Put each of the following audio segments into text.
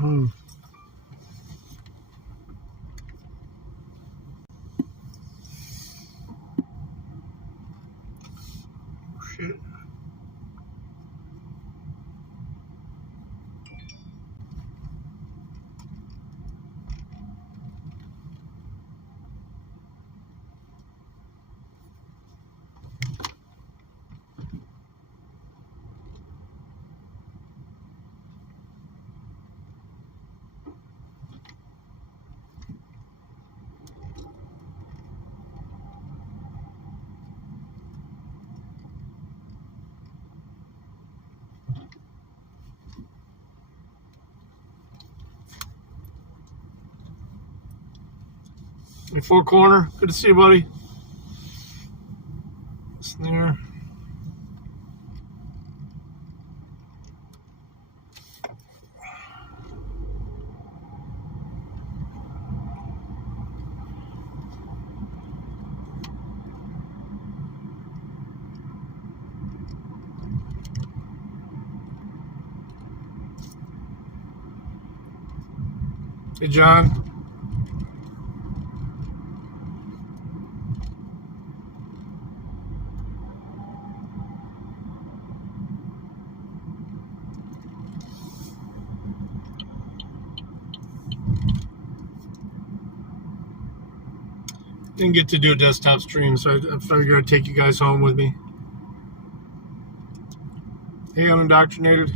Oh, shit. Hey, Four Corner. Good to see you, buddy. Snare. Hey, John. Didn't get to do a desktop stream, so I figured I'd take you guys home with me. Hey, unindoctrinated.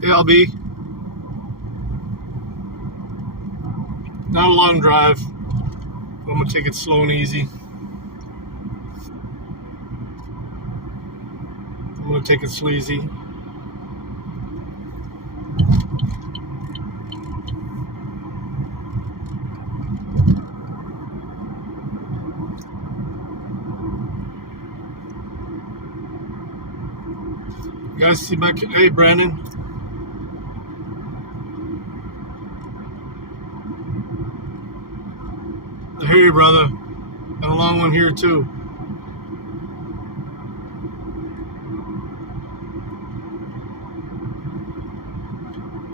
Hey, LB. Not a long drive. I'm going to take it slow and easy. I'm going to take it sleazy. You guys see my... Hey, Brandon. I hear you, brother. Got a long one here, too.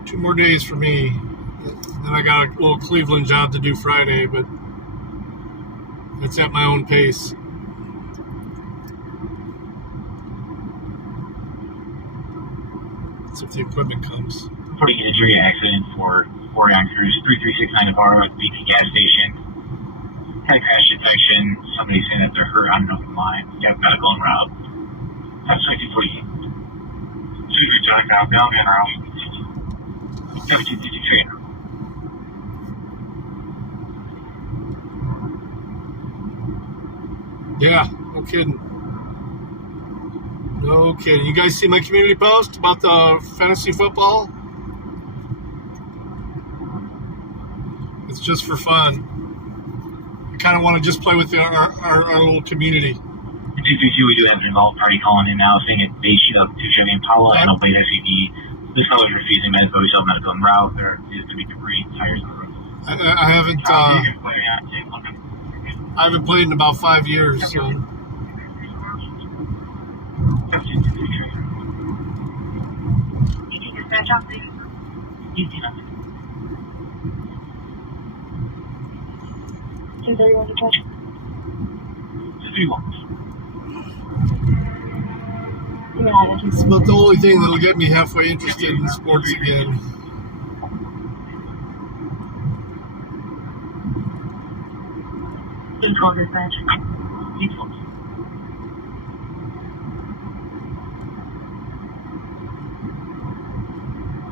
Two more days for me. Then I got a little Cleveland job to do Friday, but it's at my own pace. That's if the equipment comes. Reporting an injury accident for Orion Cruise 3369 Navarro at BP gas station. Had a crash detection. Somebody saying that they're hurt on an open line. Got medical en route. That's 1948. Surgery John down and around. 1750 trainer. Yeah, no kidding. No kidding. You guys see my community post about the fantasy football? It's just for fun. I kind of want to just play with our little community. 232, we do have an involved party calling in now, saying it's base of 2 Chevy Impala and Oblate SUV. This fellow is refusing medical, we still have medical en route. There is going to be debris, tires on the road. I haven't played in about 5 years, so. It's about the only thing that'll get me halfway interested in sports again.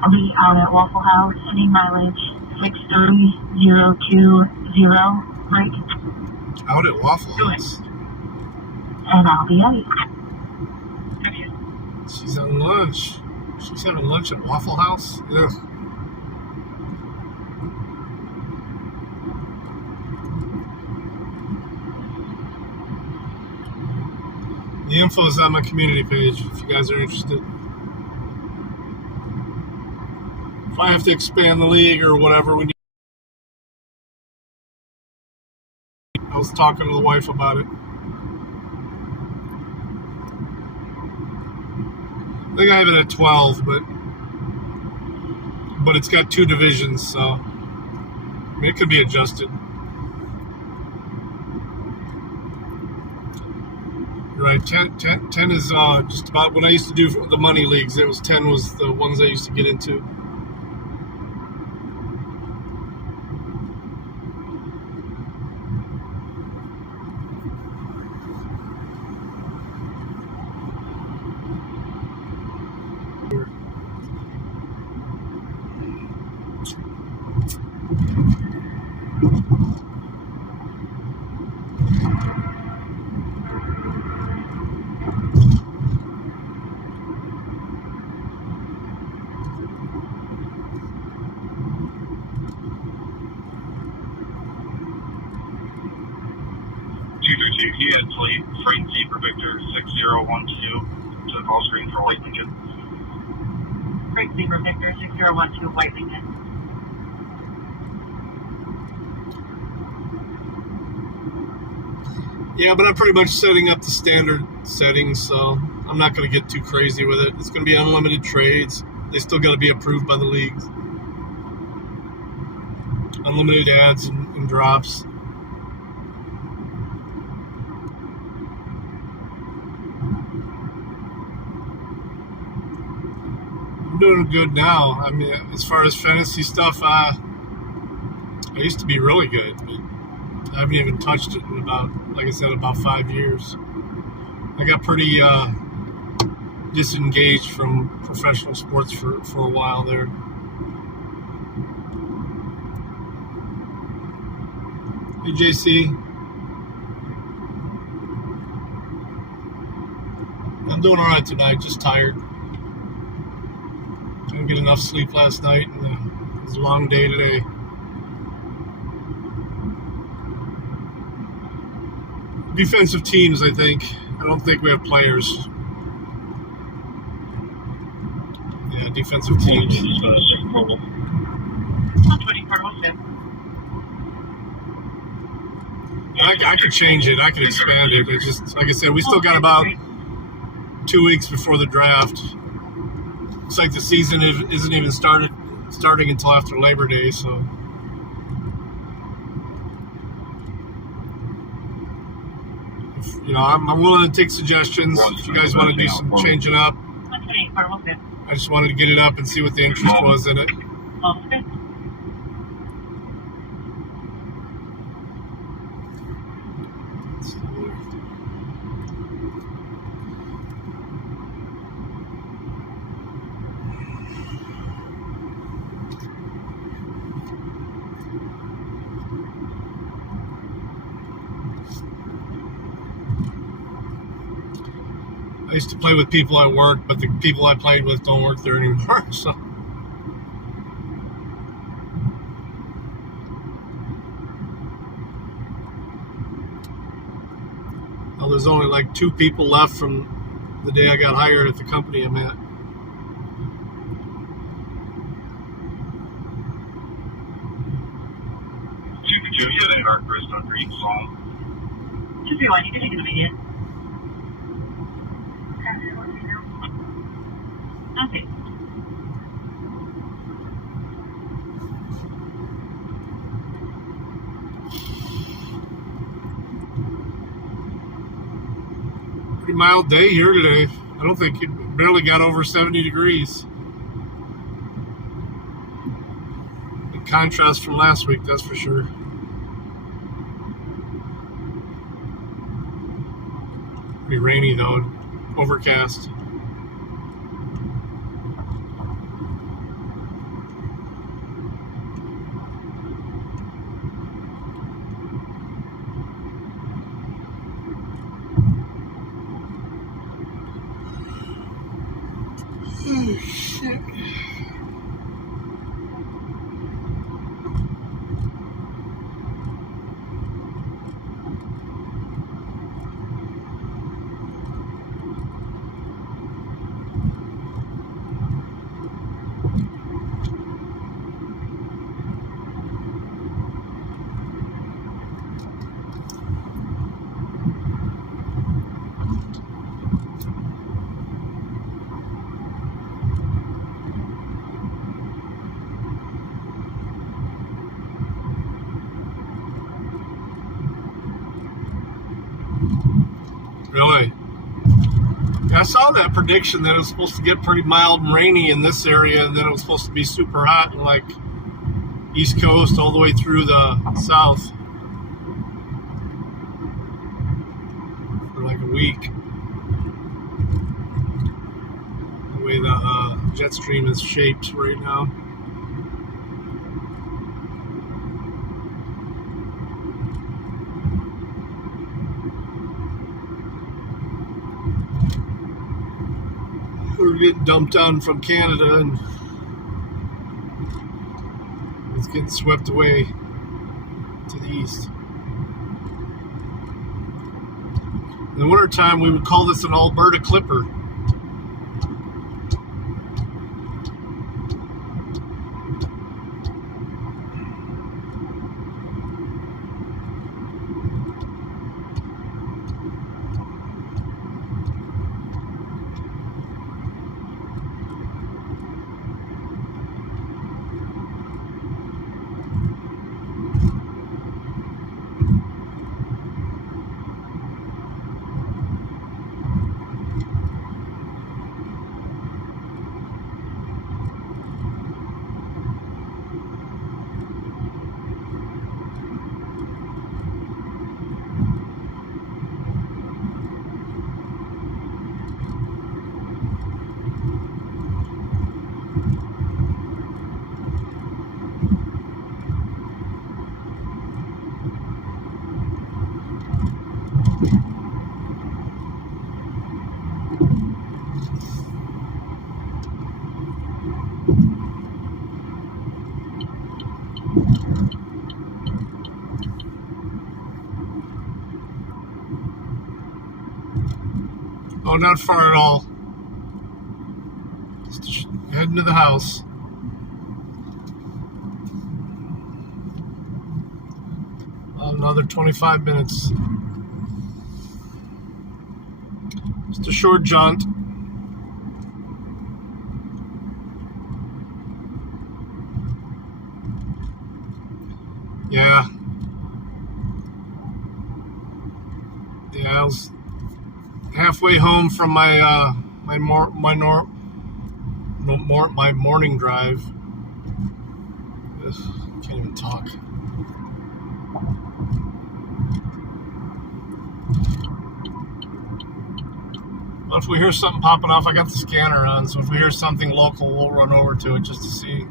I'll be out at Waffle House, hitting mileage 630,020, right? Out at Waffle House? And I'll be out. She's on lunch. She's having lunch at Waffle House? Ugh. The info is on my community page if you guys are interested. If I have to expand the league or whatever, I was talking to the wife about it. I think I have it at 12, but it's got 2 divisions, so I mean, it could be adjusted. Right, 10 is just about when I used to do the money leagues. It was 10 was the ones I used to get into. He had freight Zebra Victor 6012 to the call screen for White Lincoln. Freight Zebra Victor 6012 White Lincoln. Yeah, but I'm pretty much setting up the standard settings, so I'm not going to get too crazy with it. It's going to be unlimited trades. They still got to be approved by the leagues. Unlimited ads and drops. I'm doing good now. I mean, as far as fantasy stuff, I used to be really good. I haven't even touched it in about 5 years. I got pretty disengaged from professional sports for a while there. Hey, JC. I'm doing all right tonight, just tired. I didn't get enough sleep last night, and it was a long day today. Defensive teams, I think. I don't think we have players. Yeah, defensive teams. I could change it. I could expand it. It's just, like I said, we still got about 2 weeks before the draft. Looks like the season isn't even starting until after Labor Day, so. I'm willing to take suggestions. If you guys want to do some changing up, I just wanted to get it up and see what the interest was in it. I used to play with people at work, but the people I played with don't work there anymore, so. Well, there's only like 2 people left from the day I got hired at the company I'm at. You had an art first on green song. Just rewind, you can take it immediate. Okay. Pretty mild day here today. I don't think it barely got over 70 degrees. The contrast from last week, that's for sure. Pretty rainy though, overcast. Oh, shit. Really? Yeah, I saw that prediction that it was supposed to get pretty mild and rainy in this area, and then it was supposed to be super hot in like East Coast all the way through the South for like a week. The way the jet stream is shaped right now. We're getting dumped on from Canada, and it's getting swept away to the east. In the wintertime, we would call this an Alberta Clipper. Oh, not far at all. Just heading to the house. About another 25 minutes. Just a short jaunt. Yeah. I was halfway home from my morning drive. Can't even talk. Well, if we hear something popping off, I got the scanner on, so if we hear something local, we'll run over to it just to see.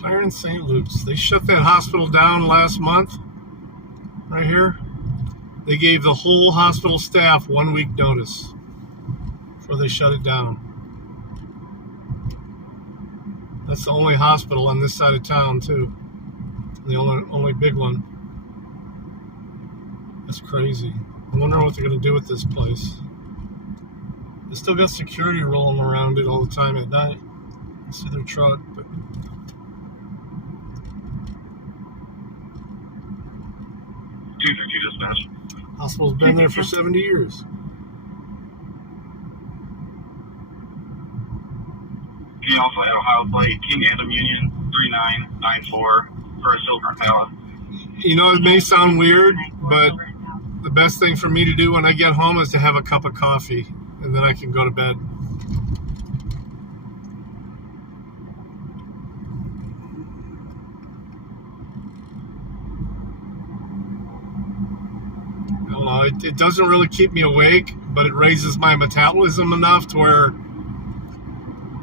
Clarence St. Luke's. They shut that hospital down last month. Right here. They gave the whole hospital staff 1 week notice before they shut it down. That's the only hospital on this side of town, too. The only big one. That's crazy. I wonder what they're going to do with this place. They still got security rolling around it all the time at night. You see their truck, but 232 dispatch. Hospital's been there for 70 years. Can you also add Ohio plate King Adam Union 3994 for a silver Impala? You know, it may sound weird, but the best thing for me to do when I get home is to have a cup of coffee, and then I can go to bed. I don't know, it doesn't really keep me awake, but it raises my metabolism enough to where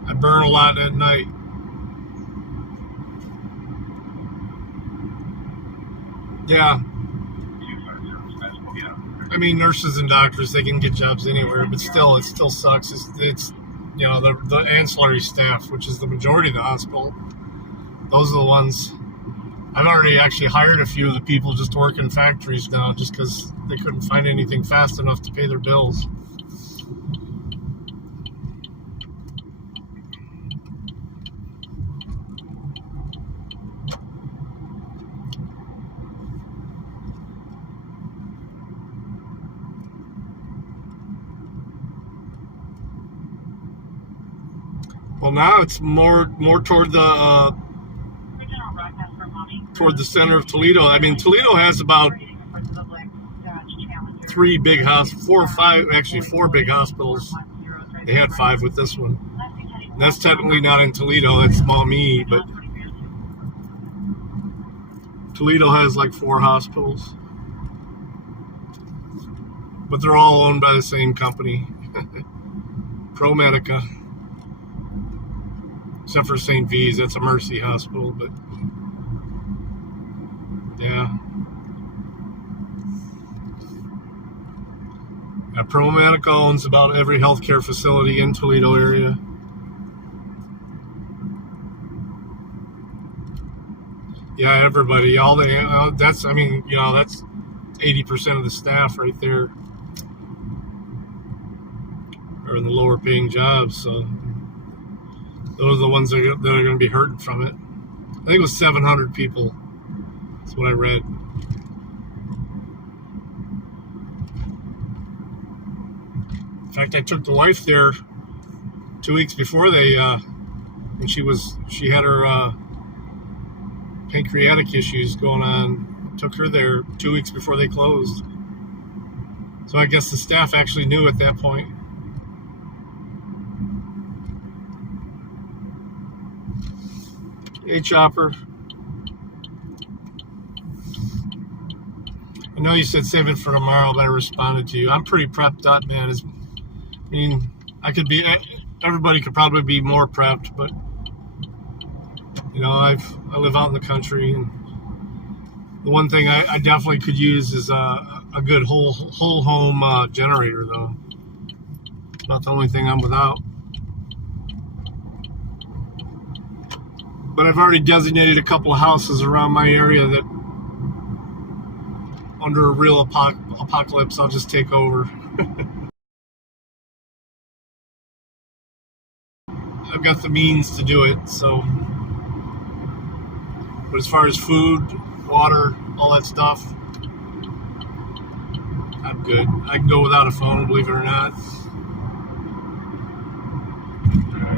I burn a lot at night. Yeah. 250 dispatch. We'll get out there. I mean, nurses and doctors, they can get jobs anywhere, but still, it still sucks. It's you know, the ancillary staff, which is the majority of the hospital, those are the ones. I've already actually hired a few of the people just to work in factories now just because they couldn't find anything fast enough to pay their bills. Well, now it's more toward the center of Toledo. I mean, Toledo has about four big hospitals. They had 5 with this one. And that's technically not in Toledo. That's Maumee, but Toledo has like 4 hospitals. But they're all owned by the same company, ProMedica. Except for St. V's, that's a Mercy hospital, but yeah. ProMedica owns about every healthcare facility in Toledo area. Yeah, everybody, that's 80% of the staff right there are in the lower paying jobs, so those are the ones that are going to be hurting from it. I think it was 700 people. That's what I read. In fact, I took the wife there 2 weeks before when she had her pancreatic issues going on. Took her there 2 weeks before they closed. So I guess the staff actually knew at that point. Hey, Chopper. I know you said save it for tomorrow, but I responded to you. I'm pretty prepped up, man. Everybody could probably be more prepped, but you know, I live out in the country, and the one thing I definitely could use is a good whole home generator, though. It's not the only thing I'm without. But I've already designated a couple of houses around my area that, under a real apocalypse, I'll just take over. I've got the means to do it, so. But as far as food, water, all that stuff, I'm good. I can go without a phone, believe it or not.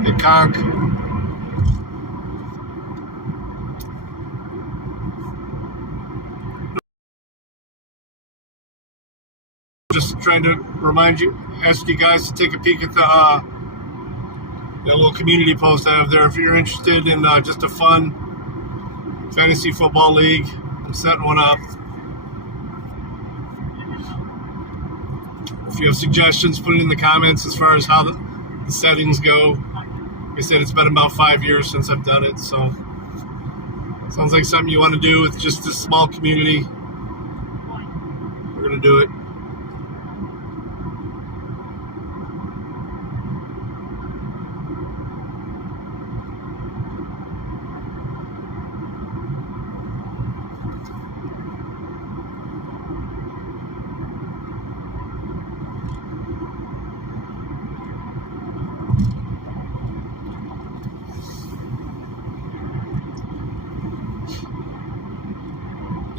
Hey, Conk. Just trying to ask you guys to take a peek at the little community post I have there. If you're interested in just a fun fantasy football league, I'm setting one up. If you have suggestions, put it in the comments as far as how the settings go. Like I said, it's been about 5 years since I've done it, so sounds like something you want to do with just this small community. We're going to do it.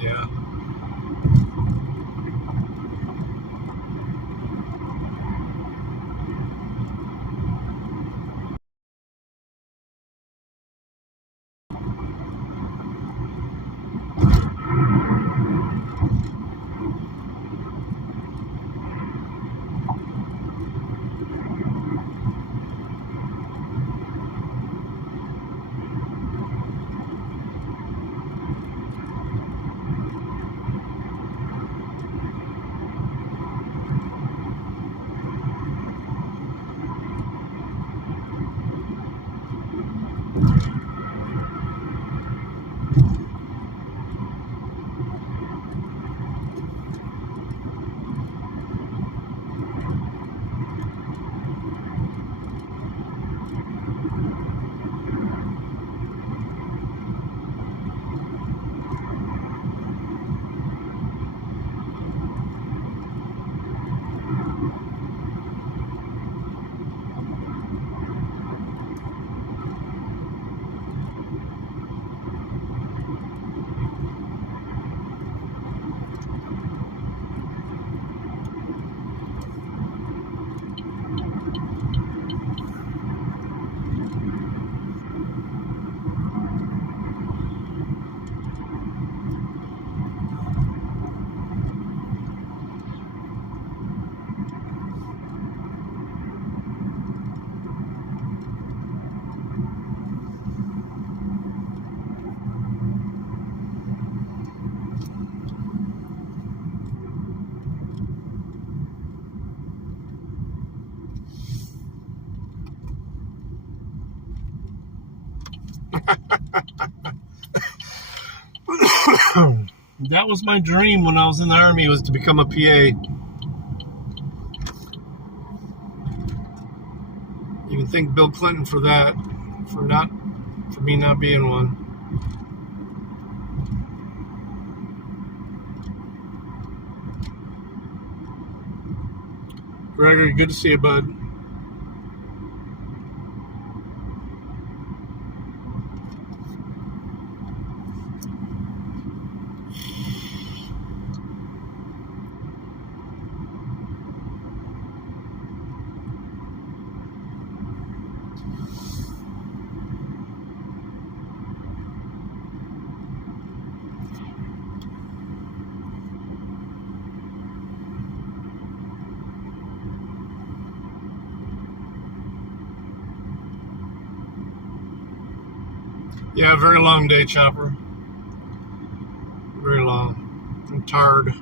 Yeah. That was my dream when I was in the Army, was to become a PA. You can thank Bill Clinton for that, for me not being one. Gregory, good to see you, bud. Yeah, very long day, Chopper. Very long. I'm tired.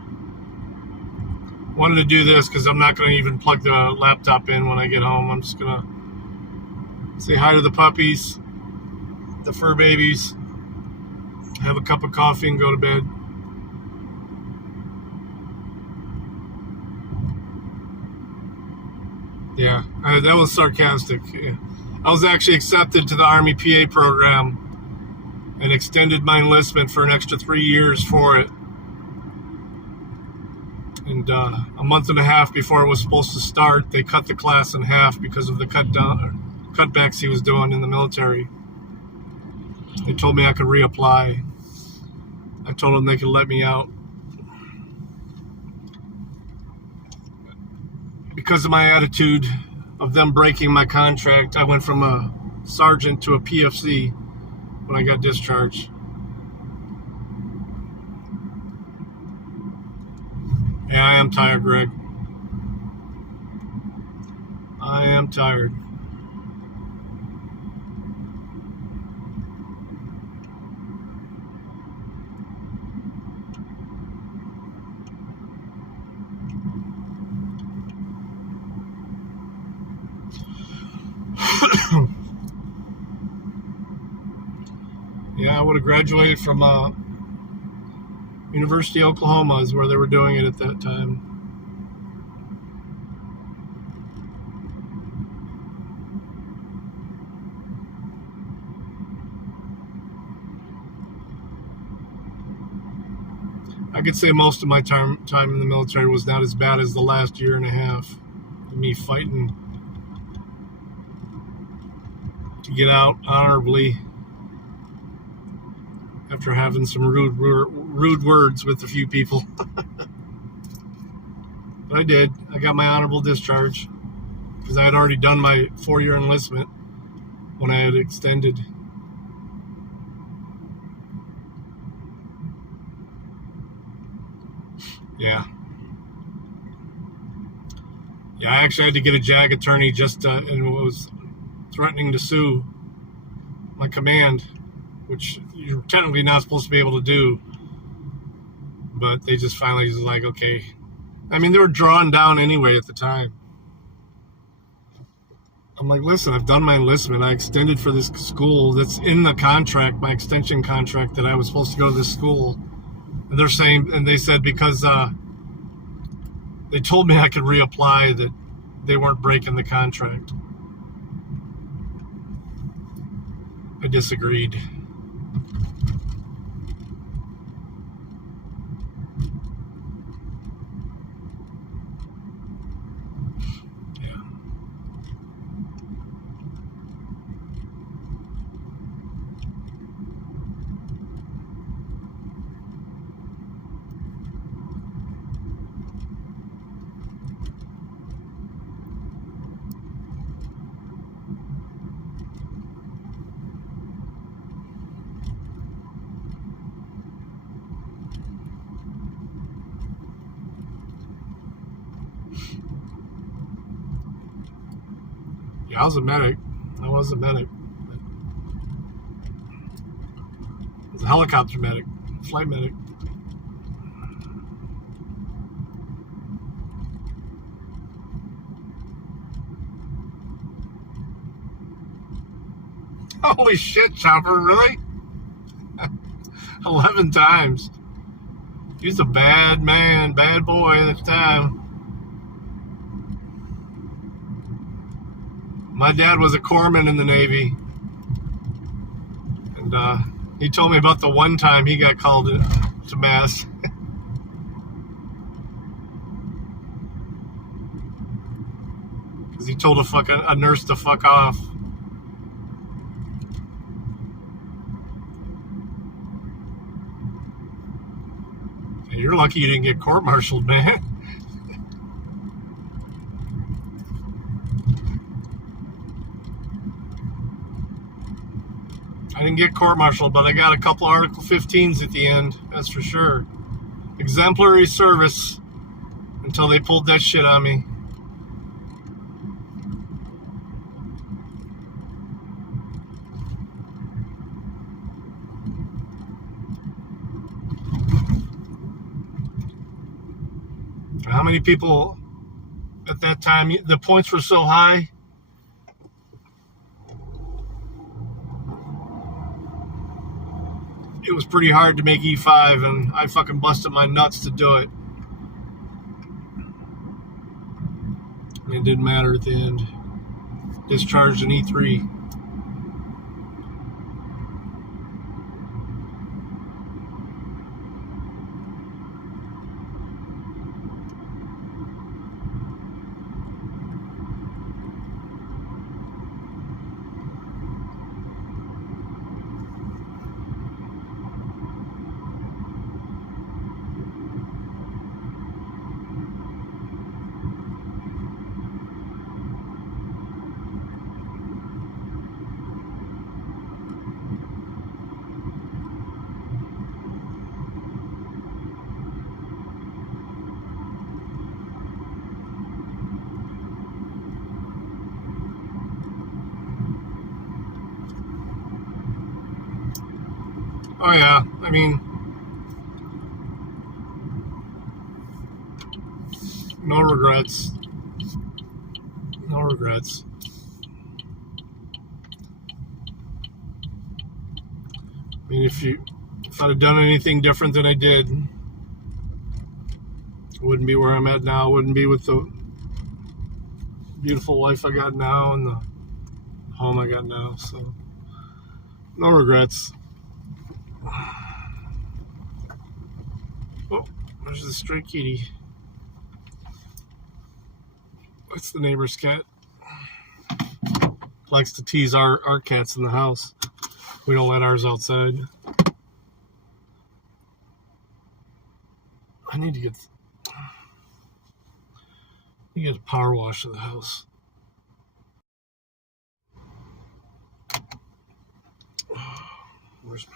Wanted to do this because I'm not going to even plug the laptop in when I get home. I'm just going to say hi to the puppies, the fur babies, have a cup of coffee, and go to bed. Yeah, that was sarcastic. Yeah. I was actually accepted to the Army PA program and extended my enlistment for an extra 3 years for it. And a month and a half before it was supposed to start, they cut the class in half because of the cutbacks he was doing in the military. They told me I could reapply. I told them they could let me out. Because of my attitude of them breaking my contract, I went from a sergeant to a PFC when I got discharged. Yeah, I am tired, Greg. I am tired. Yeah, I would have graduated from University of Oklahoma is where they were doing it at that time. I could say most of my time in the military was not as bad as the last year and a half of me fighting to get out honorably after having some rude words with a few people. But I did. I got my honorable discharge because I had already done my 4-year enlistment when I had extended. Yeah. Yeah, I actually had to get a JAG attorney and was threatening to sue my command, which you're technically not supposed to be able to do. But they just finally was like, okay. I mean, they were drawn down anyway at the time. I'm like, listen, I've done my enlistment. I extended for this school that's in the contract, my extension contract, that I was supposed to go to this school. And they're saying, and they said because they told me I could reapply, that they weren't breaking the contract. I disagreed. Yeah. Yeah, I was a medic. I was a medic. I was a helicopter medic, flight medic. Holy shit, Chopper, really? 11 times. He's a bad man, bad boy at the time. My dad was a corpsman in the Navy. And he told me about the one time he got called to mass. Because he told a nurse to fuck off. Hey, you're lucky you didn't get court-martialed, man. I didn't get court-martialed, but I got a couple Article 15s at the end, that's for sure. Exemplary service until they pulled that shit on me. How many people at that time, the points were so high? It was pretty hard to make E5, and I fucking busted my nuts to do it. And it didn't matter at the end. Discharged an E3. Oh yeah, I mean, no regrets. No regrets. I mean, if I'd have done anything different than I did, I wouldn't be where I'm at now. I wouldn't be with the beautiful life I got now and the home I got now. So, no regrets. Oh, there's the stray kitty. That's the neighbor's cat. Likes to tease our cats in the house. We don't let ours outside. I need to get a power wash of the house. Where's my...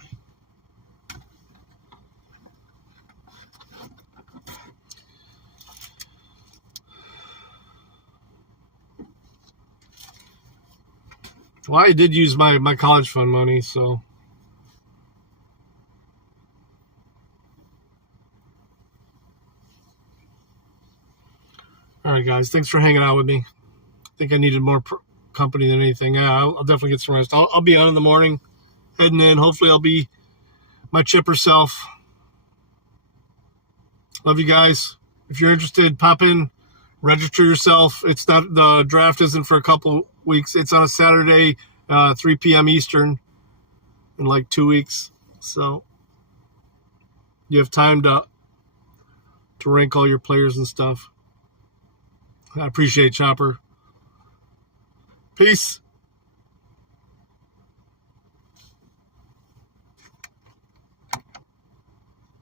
Well, I did use my college fund money, so. All right, guys. Thanks for hanging out with me. I think I needed more company than anything. Yeah, I'll definitely get some rest. I'll be on in the morning, heading in. Hopefully, I'll be my chipper self. Love you guys. If you're interested, pop in, register yourself. It's not, the draft isn't for a couple weeks. It's on a Saturday, 3 p.m. Eastern, in like 2 weeks. So you have time to rank all your players and stuff. I appreciate it, Chopper. Peace.